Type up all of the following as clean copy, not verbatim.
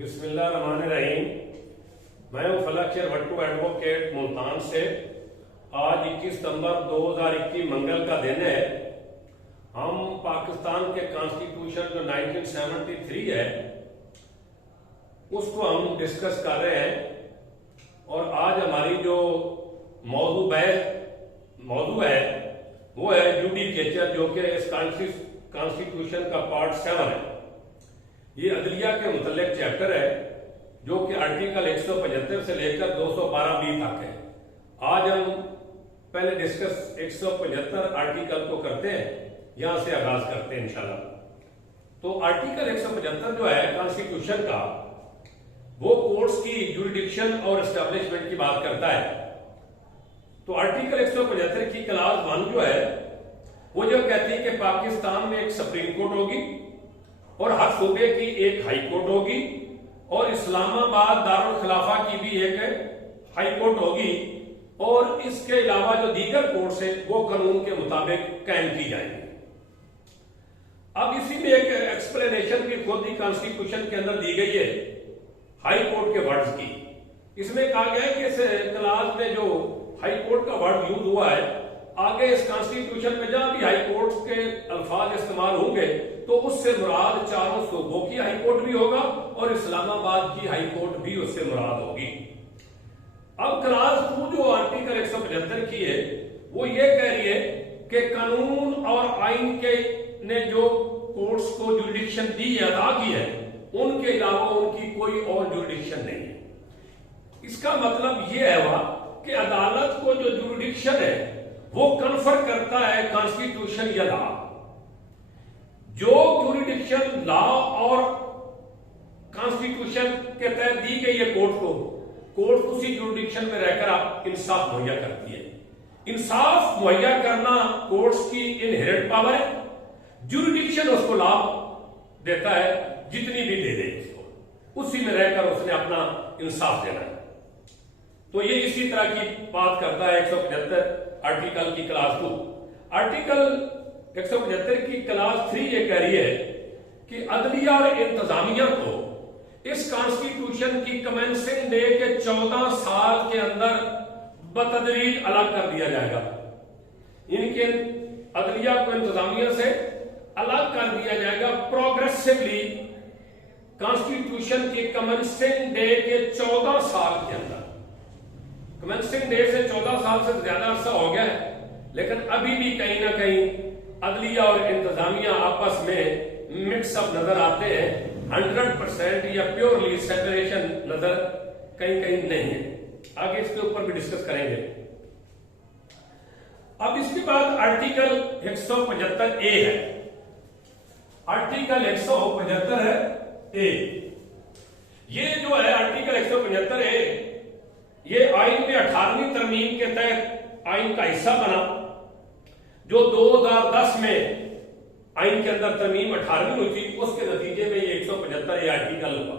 बिस्मिल्लाहिर्रहमानिर्रहीम। मैं हूं फलकशेर भट्टू एडवोकेट मुल्तान से। आज 21 सितंबर 2021 मंगल का दिन है। हम पाकिस्तान के कॉन्स्टिट्यूशन जो 1973 है उसको हम डिस्कस कर रहे हैं और आज हमारी जो मौजू है वो है जुडिकेचर, जो कि इस कॉन्स्टिट्यूशन का पार्ट 7 है। ये अदलिया के मुतल्लिक चैप्टर है जो कि आर्टिकल 175 से लेकर 212B तक है। आज हम पहले डिस्कस 175 आर्टिकल को करते हैं, यहां से आगाज करते हैं इंशाल्लाह। तो आर्टिकल 175 जो है कॉन्स्टिट्यूशन का, वो कोर्ट्स की जुरिडिक्शन और एस्टेब्लिशमेंट की बात करता है। तो आर्टिकल 175 की क्लास 1 जो है वो जो कहती है कि पाकिस्तान में एक सुप्रीम कोर्ट होगी और हर सूबे की एक हाई कोर्ट होगी और इस्लामाबाद दारुल खिलाफा की भी एक हाई कोर्ट होगी और इसके अलावा जो दीगर कोर्ट्स है वो कानून के मुताबिक कायम की जाएंगी। अब इसी में एक एक्सप्लेनेशन भी खुद ही कॉन्स्टिट्यूशन के अंदर दी गई है हाई कोर्ट के वर्ड्स की। इसमें कहा गया है कि इस क्लास में जो हाई कोर्ट का वर्ड यूज हुआ है, आगे इस कॉन्स्टिट्यूशन में जहां भी हाई कोर्ट के अल्फाज इस्तेमाल होंगे तो उससे मुराद चारों सूबों की हाई कोर्ट भी होगा और इस्लामाबाद की हाई कोर्ट भी उससे मुराद होगी। अब क्लास 2 जो आर्टिकल 175 की है वो ये कह रही है कि कानून और आइन के ने जो कोर्ट्स को जुरिडिक्शन दी है, अदा की है, उनके अलावा उनकी कोई और जुरिडिक्शन नहीं है। इसका मतलब यह है वह कि अदालत को जो जुरिडिक्शन है वो कन्फर करता है कॉन्स्टिट्यूशन या लॉ। जो जुरिडिक्शन लॉ और कॉन्स्टिट्यूशन के तहत दी गई है कोर्ट को, कोर्ट उसी जुरिडिक्शन में रहकर आप इंसाफ मुहैया करती है। इंसाफ मुहैया करना कोर्ट्स की इनहेरेंट पावर है। जुरिडिक्शन उसको लाभ देता है, जितनी भी दे दे उसको, उसी में रहकर उसने अपना इंसाफ देना है। तो ये इसी तरह की बात करता है 175 आर्टिकल की क्लास 2। आर्टिकल 175 की क्लास 3 ये कह रही है कि अदलिया और इंतजामिया को इस कॉन्स्टिट्यूशन की कमेंसिंग डे के 14 साल के अंदर बतदरीज अलग कर दिया जाएगा। इनके अदलिया को इंतजामिया से अलग कर दिया जाएगा प्रोग्रेसिवली कॉन्स्टिट्यूशन की कमेंसिंग डे के 14 साल के अंदर। कमेंसिंग डे से 14 साल से ज्यादा अरसा हो गया है, लेकिन अभी भी कहीं ना कहीं अदलिया और इंतजामिया आपस में मिक्सअप नजर आते हैं। 100% या प्योरली सेपरेशन नजर कहीं कहीं नहीं है। आगे इसके ऊपर भी डिस्कस करेंगे। अब इसके बाद आर्टिकल 175A है। आर्टिकल 175 है ए। ये जो है आर्टिकल 175A, ये आइन में 18वीं तरमीम के तहत आइन का हिस्सा बना, जो 2010 में आइन के अंदर तरमीम 18वीं हुई थी। उसके नतीजे में ये 175 आर्टिकल हुआ।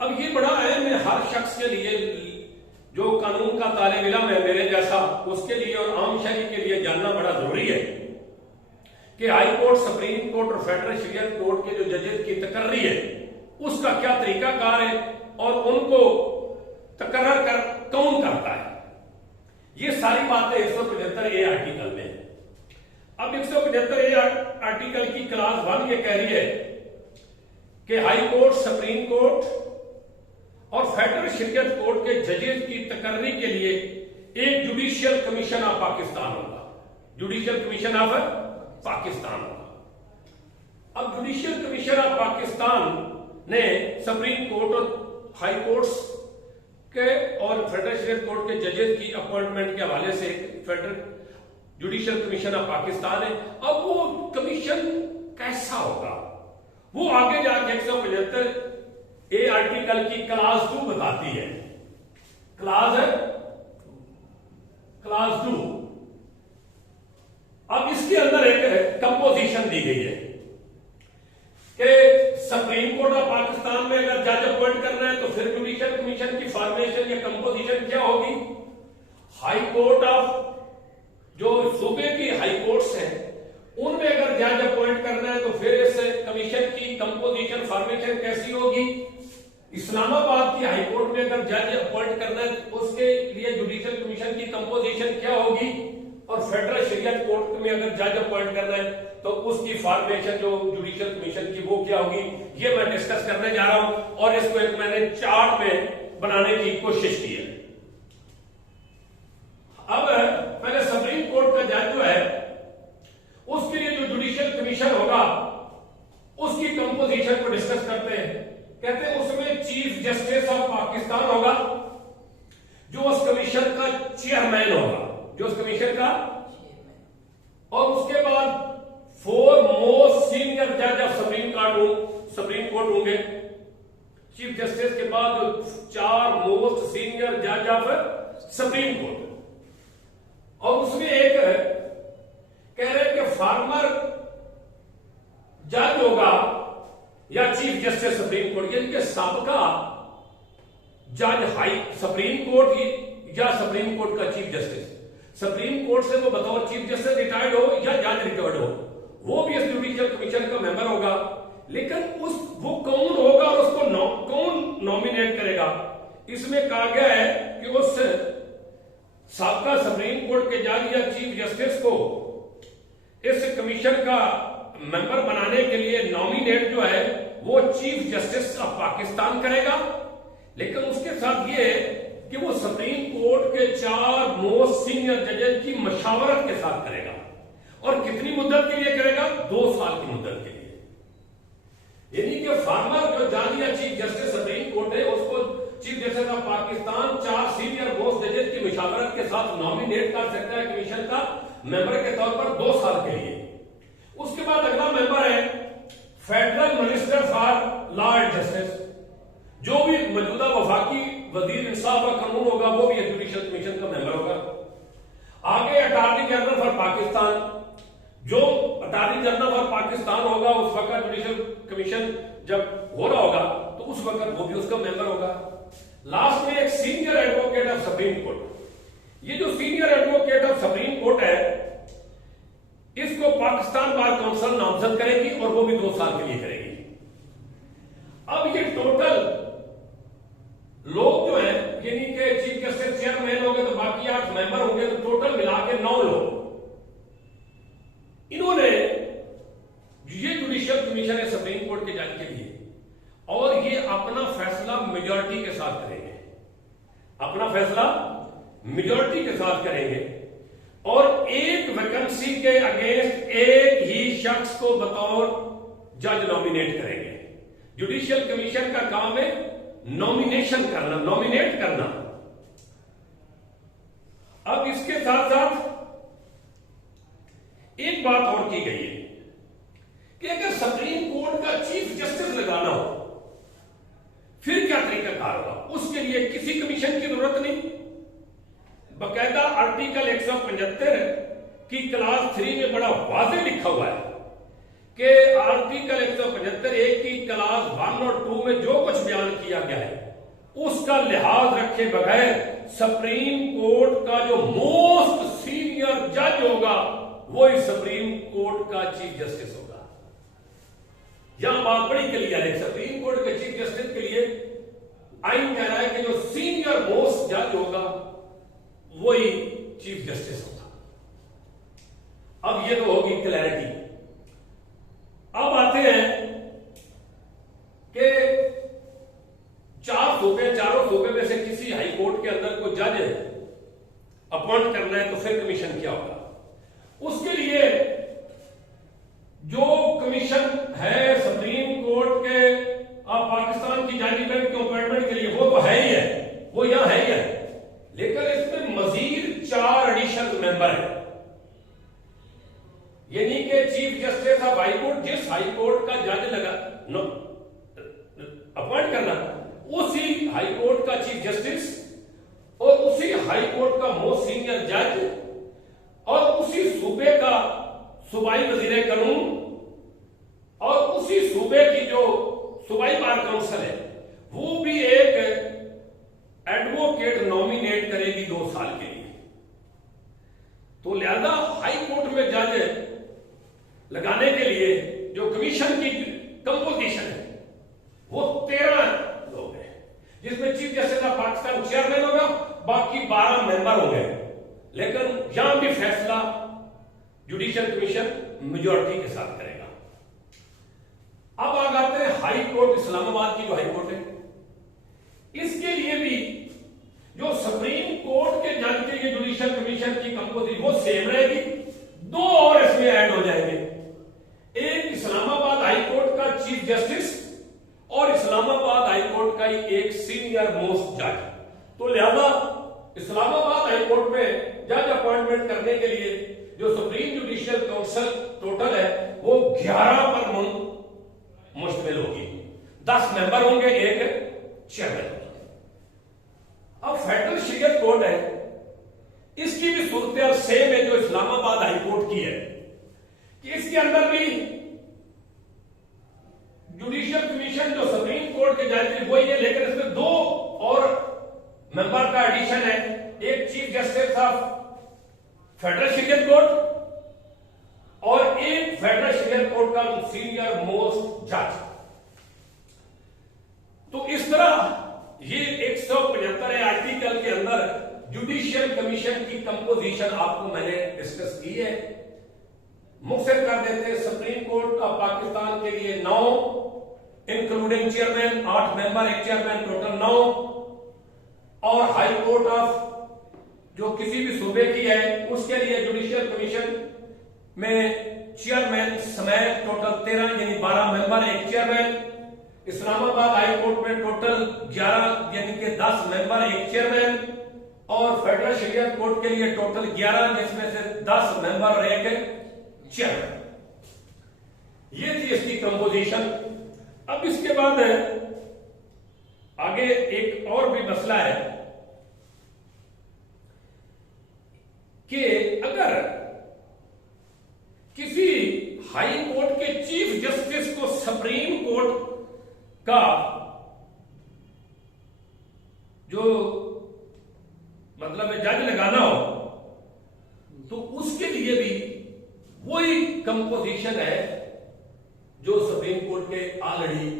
अब ये बड़ा अहम है हर शख्स के लिए, जो कानून का तालिब इल्म है मेरे जैसा, उसके लिए और आम शहरी के लिए जानना बड़ा जरूरी है कि हाई कोर्ट, सुप्रीम कोर्ट और फेडरल शरीयत कोर्ट के जो जजेस की तकर्री है उसका क्या तरीकाकार है और उनको तकर्रर कर कौन करता है। ये सारी बातें 175A आर्टिकल में। अब 175A आर्टिकल की क्लास 1 ये कह रही है कि हाई कोर्ट, सुप्रीम कोर्ट और फेडरल शरीयत कोर्ट के जजेस की तकर्री के लिए एक जुडिशियल कमीशन ऑफ पाकिस्तान होगा। जुडिशियल कमीशन ऑफ पाकिस्तान होगा। अब जुडिशियल कमीशन ऑफ पाकिस्तान ने सुप्रीम कोर्ट और हाई कोर्ट्स के और फेडरल शरीयत कोर्ट के जजेस की अपॉइंटमेंट के हवाले से federal judicial commission of Pakistan है। अब वो कमीशन कैसा होगा वो आगे जाके 175A आर्टिकल की क्लास 2 बताती है। क्लास 2। अब इसके अंदर एक कंपोजिशन दी गई है कि सुप्रीम कोर्ट ऑफ पाकिस्तान में अगर जज अपॉइंट करना है तो फिर जुडिशियल कमीशन की फॉर्मेशन या कंपोजिशन क्या होगी। हाई कोर्ट ऑफ जो सूबे की हाई कोर्ट्स हैं उनमें अगर जज अपॉइंट करना है तो फिर इस कमीशन की कंपोजिशन फॉर्मेशन कैसी होगी? इस्लामाबाद की हाईकोर्ट में अगर जज अपॉइंट करना है तो उसके लिए जुडिशियल कमीशन की कंपोजिशन क्या होगी, और फेडरल शरीयत कोर्ट में अगर जज अपॉइंट करना है तो उसकी फॉर्मेशन जो जुडिशियल कमीशन की वो क्या होगी, ये मैं डिस्कस करने जा रहा हूं। और इसको एक मैंने चार्ट में बनाने की कोशिश की है। अब पहले सुप्रीम कोर्ट का जज जो है उसके लिए जो जुडिशियल कमीशन होगा उसकी कंपोजिशन को डिस्कस करते हैं। कहते हैं उसमें चीफ जस्टिस ऑफ पाकिस्तान होगा जो उस कमीशन का चेयरमैन होगा, जो उस कमीशन का, और उसके बाद 4 मोस्ट सीनियर जज ऑफ सुप्रीम कोर्ट होंगे। चीफ जस्टिस के बाद 4 मोस्ट सीनियर जज ऑफ सुप्रीम कोर्ट, और उसमें एक कह रहे हैं कि फार्मर जज होगा या चीफ जस्टिस सुप्रीम कोर्ट, यानी कि सबका जज हाई सुप्रीम कोर्ट या सुप्रीम कोर्ट का चीफ जस्टिस, सुप्रीम कोर्ट से वो बतौर चीफ जस्टिस रिटायर्ड हो या जज रिटायर्ड हो, वो भी इस जुडिशियल कमीशन का मेंबर होगा। लेकिन वो कौन होगा और उसको कौन नॉमिनेट करेगा? इसमें कहा गया है कि उस साबका सुप्रीम कोर्ट के जज या चीफ जस्टिस को इस कमीशन का मेंबर बनाने के लिए नॉमिनेट जो है वो चीफ जस्टिस ऑफ पाकिस्तान करेगा। लेकिन उसके साथ ये कि वो सुप्रीम कोर्ट के 4 मोस्ट सीनियर जजेस की मशावरत के साथ करेगा। और कितनी मुद्दत के लिए करेगा? 2 साल की मुद्दत के लिए। यानी कि फार्मर जो जज या चीफ जस्टिस सुप्रीम कोर्ट है उसको chief justice of Pakistan 4 senior most जजेस की मशावरत के साथ नॉमिनेट कर सकता है कमीशन का मेंबर के तौर पर 2 साल के लिए। उसके बाद अगला मेंबर है federal minister for law and justice, जो भी मौजूदा वफाकी वजीर इंसाफ और कानून होगा वो भी जुडिशियल कमीशन का मेंबर होगा। आगे अटॉर्नी जनरल फॉर पाकिस्तान, जो अटॉर्नी जनरल फॉर पाकिस्तान होगा उस वक्त जुडिशियल कमीशन जब हो रहा होगा तो उस वक्त वो भी उसका मेंबर होगा। लास्ट में एक senior advocate of supreme court. ये जो senior advocate of supreme court है इसको पाकिस्तान बार काउंसिल नामजद करेगी और वो भी 2 साल के लिए करेगी। अब ये टोटल लोग जो है यानी कि चीफ जस्टिस चेयरमैन होंगे तो बाकी 8 मेंबर होंगे, तो टोटल मिला के 9 लोग। इन्होंने ये जुडिशियल कमीशन है सुप्रीम कोर्ट के जज के लिए, और ये अपना फैसला मेजॉरिटी के साथ करेंगे, अपना फैसला मेजॉरिटी के साथ करेंगे, और एक वैकेंसी के अगेंस्ट एक ही शख्स को बतौर जज नॉमिनेट करेंगे। जुडिशियल कमीशन का काम है नॉमिनेशन करना, नॉमिनेट करना। अब इसके साथ साथ एक बात और की गई है कि अगर सुप्रीम कोर्ट का चीफ जस्टिस लगाना हो फिर क्या तरीकाकार होगा? उसके लिए किसी कमीशन की जरूरत नहीं। बकायदा आर्टिकल 175 की क्लास 3 में बड़ा वाज़ेह लिखा हुआ है कि आर्टिकल 175 की क्लास 1 और 2 में जो कुछ बयान किया गया है उसका लिहाज रखे बगैर सुप्रीम कोर्ट का जो मोस्ट सीनियर जज होगा वो ही सुप्रीम कोर्ट का चीफ जस्टिस होगा। यहां बात बड़ी क्लियर है। सुप्रीम कोर्ट के चीफ जस्टिस के लिए आइन कह रहा है कि जो सीनियर मोस्ट जज होगा वही चीफ जस्टिस होगा। अब ये तो होगी क्लैरिटी। अब आते हैं कि 4 सूबे, चारों सूबे में से किसी हाई कोर्ट के अंदर कोई जज अपॉइंट करना है तो फिर कमीशन क्या होगा? उसके लिए जो कमीशन है सुप्रीम कोर्ट के पाकिस्तान की जजमेंट के अपॉइंटमेंट के लिए वो तो है ही है, वो यहां है ही है, लेकिन इसमें मजीद 4 एडिशनल मेंबर है। यानी कि chief justice of high court, जिस हाई कोर्ट का जज लगा अपॉइंट करना, उसी हाई कोर्ट का चीफ जस्टिस और उसी हाई कोर्ट का मोस्ट सीनियर जज और उसी सूबे का सूबाई वजीर कानून और उसी सूबे की जो सूबाई बार काउंसिल है वो भी एक एडवोकेट नॉमिनेट करेगी 2 साल के लिए। तो लिहाजा हाई कोर्ट में जज लगाने के लिए जो कमीशन की कंपोजिशन पाकिस्तान चेयरमैन होगा, बाकी 12 मेंबर होंगे, लेकिन यहां भी फैसला जुडिशियल कमीशन मेजॉरिटी के साथ करेगा। अब आ जाते हैं हाई कोर्ट इस्लामाबाद की, जो हाई कोर्ट है, इसके लिए भी जो सुप्रीम कोर्ट के जज के लिए जुडिशियल कमीशन की कंपोजिशन वो सेम रहेगी, 2 और इसमें ऐड हो जाएंगे, एक इस्लामाबाद हाई कोर्ट का चीफ जस्टिस और इस्लामाबाद हाई कोर्ट का ही एक सीनियर मोस्ट जज। तो लिहाजा इस्लामाबाद हाई कोर्ट में जज अपॉइंटमेंट करने के लिए जो सुप्रीम जुडिशियल काउंसिल टोटल है वो 11 पर मुश्तमिल होगी, 10 मेंबर होंगे, एक चेयरमैन। अब फेडरल शरीयत कोर्ट है, इसकी भी सूरत सेम है जो इस्लामाबाद हाई कोर्ट की है, कि इसके अंदर भी जुडिशियल कमीशन जो सुप्रीम कोर्ट के जज थे वही है, लेकिन इसमें 2 और मेंबर का एडिशन है, एक चीफ जस्टिस ऑफ फेडरल शरीयत कोर्ट और एक फेडरल शरीयत कोर्ट का सीनियर मोस्ट जज। तो इस तरह ये 175 आर्टिकल के अंदर जुडिशियल कमीशन की कंपोजिशन आपको मैंने डिस्कस की है। मुख्तसर कर देते हैं, सुप्रीम कोर्ट का पाकिस्तान के लिए 9 इंक्लूडिंग चेयरमैन, 8 मेंबर, एक चेयरमैन, टोटल 9, और हाई कोर्ट ऑफ जो किसी भी सूबे की है उसके लिए जुडिशियल कमीशन में चेयरमैन समेत टोटल 13 यानी 12 मेंबर, एक चेयरमैन। इस्लामाबाद हाई कोर्ट में टोटल 11 यानी कि 10 मेंबर, एक चेयरमैन, और फेडरल शरीयत कोर्ट के लिए टोटल 11 जिसमें से 10 मेंबर और एक चेयरमैन। ये थी इसकी कंपोजिशन। अब इसके बाद आगे एक और भी मसला है कि अगर किसी हाई कोर्ट के चीफ जस्टिस को सुप्रीम कोर्ट का जो मतलब जज लगाना हो तो उसके लिए भी वही कंपोजिशन है जो सुप्रीम कोर्ट के ऑलरेडी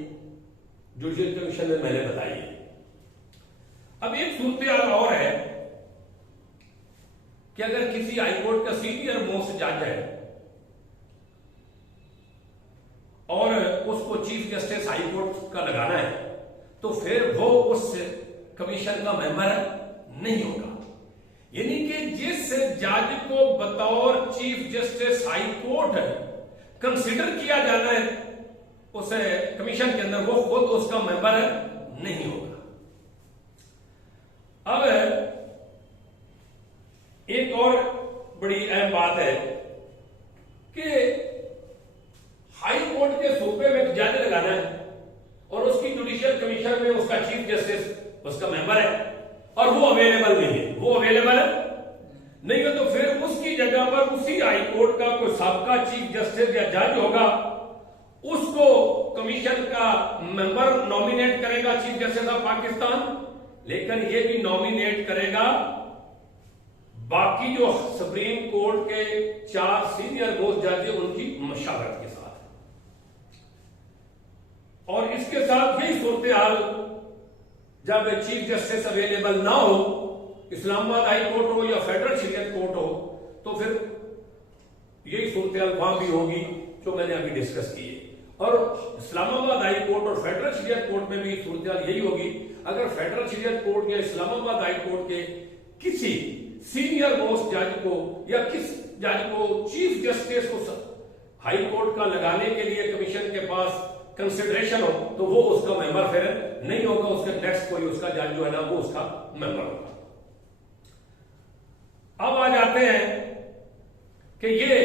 जुडिशियल कमीशन में मैंने बताई है। अब एक सूरत और है कि अगर किसी हाई कोर्ट का सीनियर मोस्ट जज है और उसको चीफ जस्टिस हाई कोर्ट का लगाना है तो फिर वो उस कमीशन का मेंबर नहीं होगा, यानी कि जिस जज को बतौर chief justice high court consider किया जाना है उस कमीशन के अंदर, वो खुद उसका मेंबर नहीं होगा। अब एक और बड़ी अहम बात है कि हाई कोर्ट के सूबे में जज लगाना है और उसकी जुडिशियल कमीशन में उसका चीफ जस्टिस उसका मेंबर है और वो अवेलेबल नहीं है, वो अवेलेबल नहीं है, तो फिर उसकी जगह पर उसी हाई कोर्ट का कोई साबका चीफ जस्टिस या जज होगा, उसको कमीशन का मेंबर नॉमिनेट करेगा चीफ जस्टिस ऑफ पाकिस्तान, लेकिन ये भी नॉमिनेट करेगा बाकी जो सुप्रीम कोर्ट के 4 सीनियर मोस्ट जज है उनकी मशावरत के साथ। और इसके साथ यही सूरत हाल जब चीफ जस्टिस अवेलेबल ना हो, इस्लामाबाद हाई कोर्ट हो या फेडरल शरीयत कोर्ट हो, तो फिर यही सूरत हाल वहां भी होगी जो मैंने अभी डिस्कस की है। और इस्लामाबाद हाई कोर्ट और फेडरल शरीयत कोर्ट में भी सूरत हाल यही होगी, अगर फेडरल शरीयत कोर्ट या इस्लामाबाद हाई कोर्ट के किसी सीनियर मोस्ट जज को या किस जज को चीफ जस्टिस को हाई कोर्ट का लगाने के लिए कमीशन के पास कंसिडरेशन हो तो वो उसका मेंबर फिर नहीं होगा, उसके नेक्स्ट कोई उसका जज जो है ना वो उसका मेंबर होगा। अब आ जाते हैं कि ये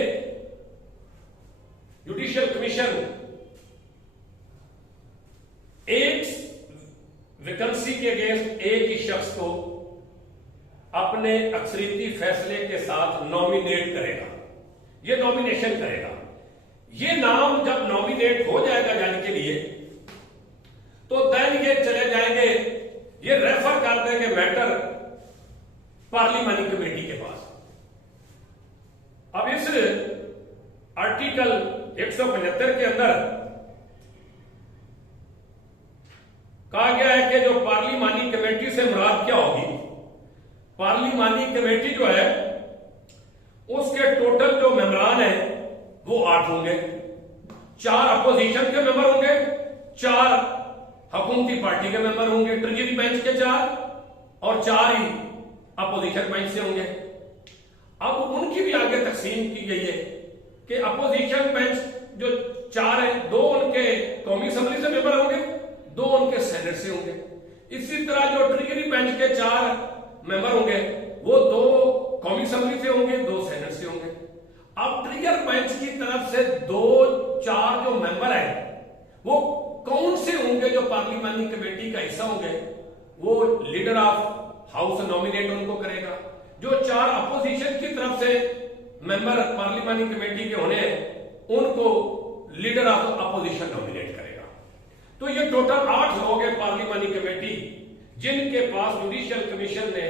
जुडिशियल कमीशन एक वैकेंसी के अगेंस्ट एक ही शख्स को अपने अक्सरियती फैसले के साथ नॉमिनेट करेगा, ये नॉमिनेशन करेगा। ये नाम जब नॉमिनेट हो जाएगा जज के लिए तो देन ये चले जाएंगे, ये रेफर कर देंगे मैटर पार्लियामेंट्री कमेटी के पास। अब इस आर्टिकल 175 के अंदर कहा गया है कि जो पार्लियामेंट पार्लिमानी कमेटी से मुराद क्या होगी? पार्लिमानी कमेटी जो है उसके टोटल जो मेंबरान है वो 8 होंगे। 4 अपोजिशन के मेंबर होंगे, 4 हुकूमती पार्टी के मेंबर होंगे, ट्रेजरी बेंच के 4 और 4 ही अपोजिशन बेंच से होंगे। अब उनकी भी आगे तकसीम की गई है कि अपोजिशन बेंच जो 4 है, 2 उनके कौमी असेंबली से मेंबर होंगे, 2 उनके सेनेट से होंगे। इसी तरह जो ट्रेजरी बेंच के 4 मेंबर होंगे वो 2 कौमी असेंबली से होंगे, 2 सेनेट से होंगे। अब ट्रिगर बेंच की तरफ से 2-4 जो मेंबर है वो कौन से होंगे जो पार्लिमानी कमेटी का हिस्सा होंगे? वो लीडर ऑफ हाउस नॉमिनेट उनको करेगा। जो 4 अपोजिशन की तरफ से मेंबर पार्लिमानी कमेटी के होने हैं उनको लीडर ऑफ अपोजिशन नॉमिनेट करेगा। तो ये टोटल 8 लोग हैं पार्लिमानी कमेटी जिनके पास जुडिशियल कमीशन ने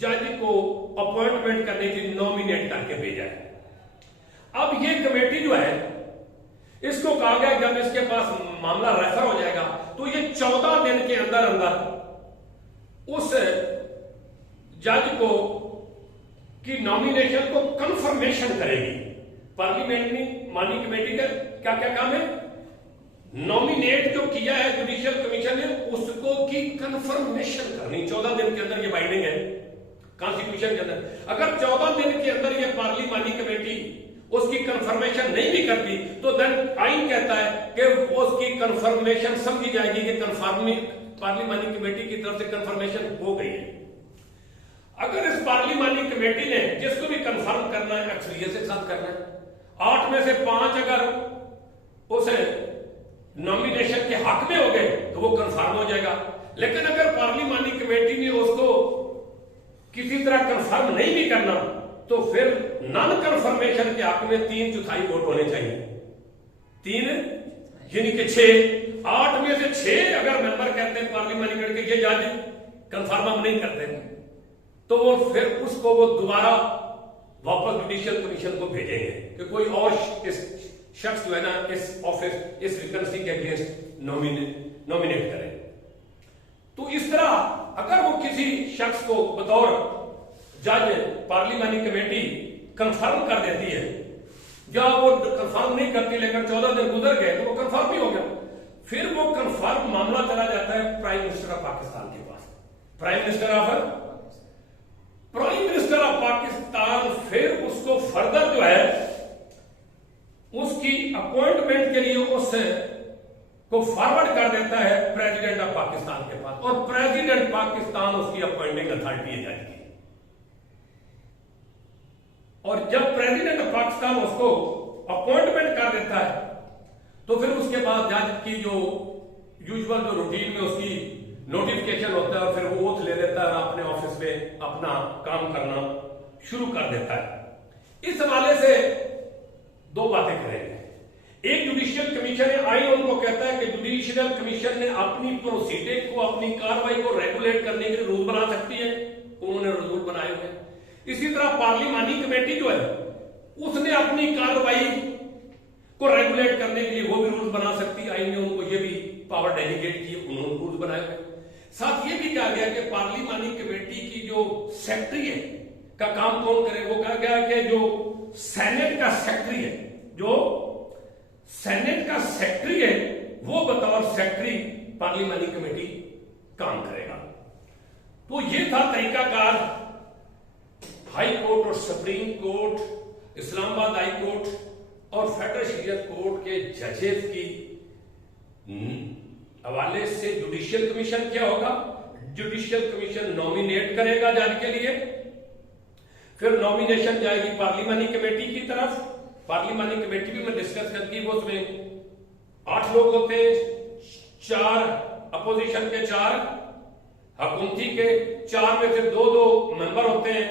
जज को अपॉइंटमेंट करने के लिए नॉमिनेट करके भेजा है। अब ये कमेटी जो है इसको कहा गया जब इसके पास मामला रेफर हो जाएगा तो ये 14 दिन के अंदर अंदर उस जज को की नॉमिनेशन को कंफर्मेशन करेगी। पार्लिमानी कमेटी का क्या क्या काम है? नॉमिनेट जो किया है जुडिशियल कमीशन ने उसको की कंफर्मेशन करनी। 14 दिन के अंदर ये बाइंडिंग है कॉन्स्टिट्यूशन के अंदर। अगर 14 दिन के अंदर ये पार्लिमानी कमेटी उसकी कंफर्मेशन नहीं भी करती तो देन आइन कहता है कि उसकी कंफर्मेशन समझी जाएगी कि पार्लिमानी कमेटी की तरफ से कंफर्मेशन हो गई है। अगर इस पार्लिमानी कमेटी ने जिसको भी कंफर्म करना है अक्सरियत के साथ करना है, 8 में से 5 अगर उस नॉमिनेशन के हक में हो गए तो वो कंफर्म हो जाएगा। लेकिन अगर पार्लिमानी कमेटी ने उसको किसी तरह कंफर्म नहीं भी करना तो फिर नॉन कंफर्मेशन के हक में 3/4 वोट होने चाहिए। 3 यानी कि 6, 8 में से 6 अगर मेंबर कहते हैं पार्लिमानी कमेटी के ये जज कंफर्म हम नहीं करते तो वो फिर उसको वो दोबारा वापस जुडिशियल कमीशन को भेजेंगे कि कोई और इस शख्स जो है ना इस ऑफिस इस वैकेंसी के अगेंस्ट नॉमिनेट करे। तो इस तरह अगर वो किसी शख्स को बतौर जज पार्लिमानी कमेटी कंफर्म कर देती है या वो कंफर्म नहीं करती लेकिन 14 दिन गुजर गए तो वो कंफर्म भी हो गया, फिर वो कंफर्म मामला चला जाता है प्राइम मिनिस्टर ऑफ पाकिस्तान के पास। प्राइम मिनिस्टर ऑफ पाकिस्तान फिर उसको फर्दर जो है उसकी अपॉइंटमेंट के लिए उस को फॉरवर्ड कर देता है प्रेसिडेंट ऑफ पाकिस्तान के पास और प्रेसिडेंट पाकिस्तान उसकी अपॉइंटिंग अथॉरिटी है जज की। और जब प्रेसिडेंट ऑफ पाकिस्तान उसको अपॉइंटमेंट कर देता है तो फिर उसके बाद जज की जो यूजुअल जो रूटीन में उसकी नोटिफिकेशन होता है और फिर वो ओथ ले लेता है और अपने ऑफिस में अपना काम करना शुरू कर देता है। इस हवाले से 2 बातें करेंगे। एक जुडिशियल कमीशन है, आइन उनको कहता है कि जुडिशियल कमीशन ने अपनी प्रोसीडिंग को अपनी कार्रवाई को रेगुलेट करने के लिए रूल बना सकती है, उन्होंने रूल बनाए हुए। इसी तरह पार्लिमानी कमेटी जो है उसने अपनी कार्रवाई को रेगुलेट करने के लिए वो भी रूल बना सकती है, आइन ने उनको ये भी पावर डेलीगेट की, उन्होंने रूल बनाए हुए। साथ ये भी कहा गया कि पार्लिमानी कमेटी की जो सेक्रेटरी है का काम कौन करे, वो कहा गया कि जो सेनेट का सेक्रेटरी है, जो सेनेट का सेक्रेटरी है वो बतौर सेक्रेटरी पार्लिमानी कमेटी काम करेगा। तो ये था तरीकाकार हाई कोर्ट और supreme court, Islamabad high court और फेडरल शरीयत कोर्ट के जजेस की हवाले से जुडिशियल कमीशन क्या होगा। जुडिशियल कमीशन नॉमिनेट करेगा जज के लिए, फिर नॉमिनेशन जाएगी पार्लिमानी कमेटी की तरफ। पार्लिमानी कमेटी भी मैं डिस्कस करती है, वो उसमें 8 लोग होते हैं, 4 अपोजिशन के, 4 हुकूमती के, 4 में से 2-2 मेंबर होते हैं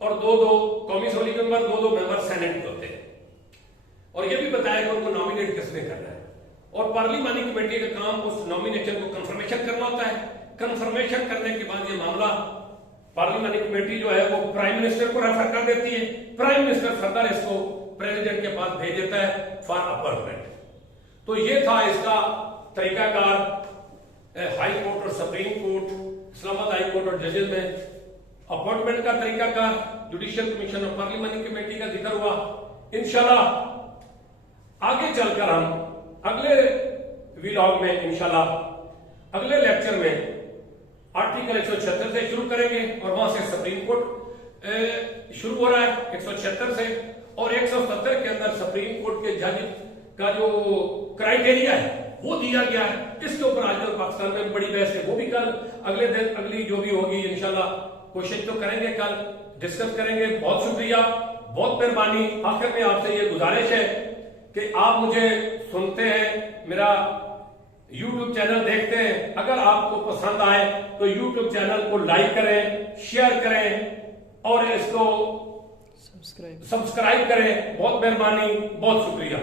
और 2-2 कौमी असेंबली मेंबर, 2-2 मेंबर सेनेट के होते हैं। और यह भी बताया कि उनको नॉमिनेट किसने करना है। और पार्लिमानी कमेटी का काम उस नॉमिनेशन को कंफर्मेशन करना होता है। कंफर्मेशन करने के बाद ये मामला पार्लिमानी कमेटी जो है वो प्राइम मिनिस्टर को रेफर कर देती है। प्राइम मिनिस्टर फर्दर इसको प्रेसिडेंट के पास भेज देता है फॉर अपॉइंटमेंट। तो ये था इसका तरीकाकार हाई कोर्ट और supreme court Islamabad high court और जजेस में अपॉइंटमेंट का तरीकाकार, जुडिशियल कमीशन और पार्लियामेंट्री कमेटी का जिक्र हुआ। इंशाल्लाह आगे चलकर हम अगले व्लॉग में, इंशाल्लाह अगले लेक्चर में आर्टिकल 176 से शुरू करेंगे और वहां से सुप्रीम कोर्ट शुरू हो रहा है 176 से, और 170 के अंदर सुप्रीम कोर्ट के जज का जो क्राइटेरिया है वो दिया गया है। इसके ऊपर आजकल पाकिस्तान में बड़ी बहस है, वो भी कल अगले दिन अगली जो भी होगी इंशाल्लाह कोशिश तो करेंगे, कल डिस्कस करेंगे। बहुत शुक्रिया, बहुत मेहरबानी। आखिर में आपसे ये गुजारिश है कि आप मुझे सुनते हैं, मेरा YouTube चैनल देखते हैं, अगर आपको पसंद आए तो YouTube चैनल को लाइक करें, शेयर करें और इसको सब्सक्राइब करें। बहुत मेहरबानी, बहुत शुक्रिया।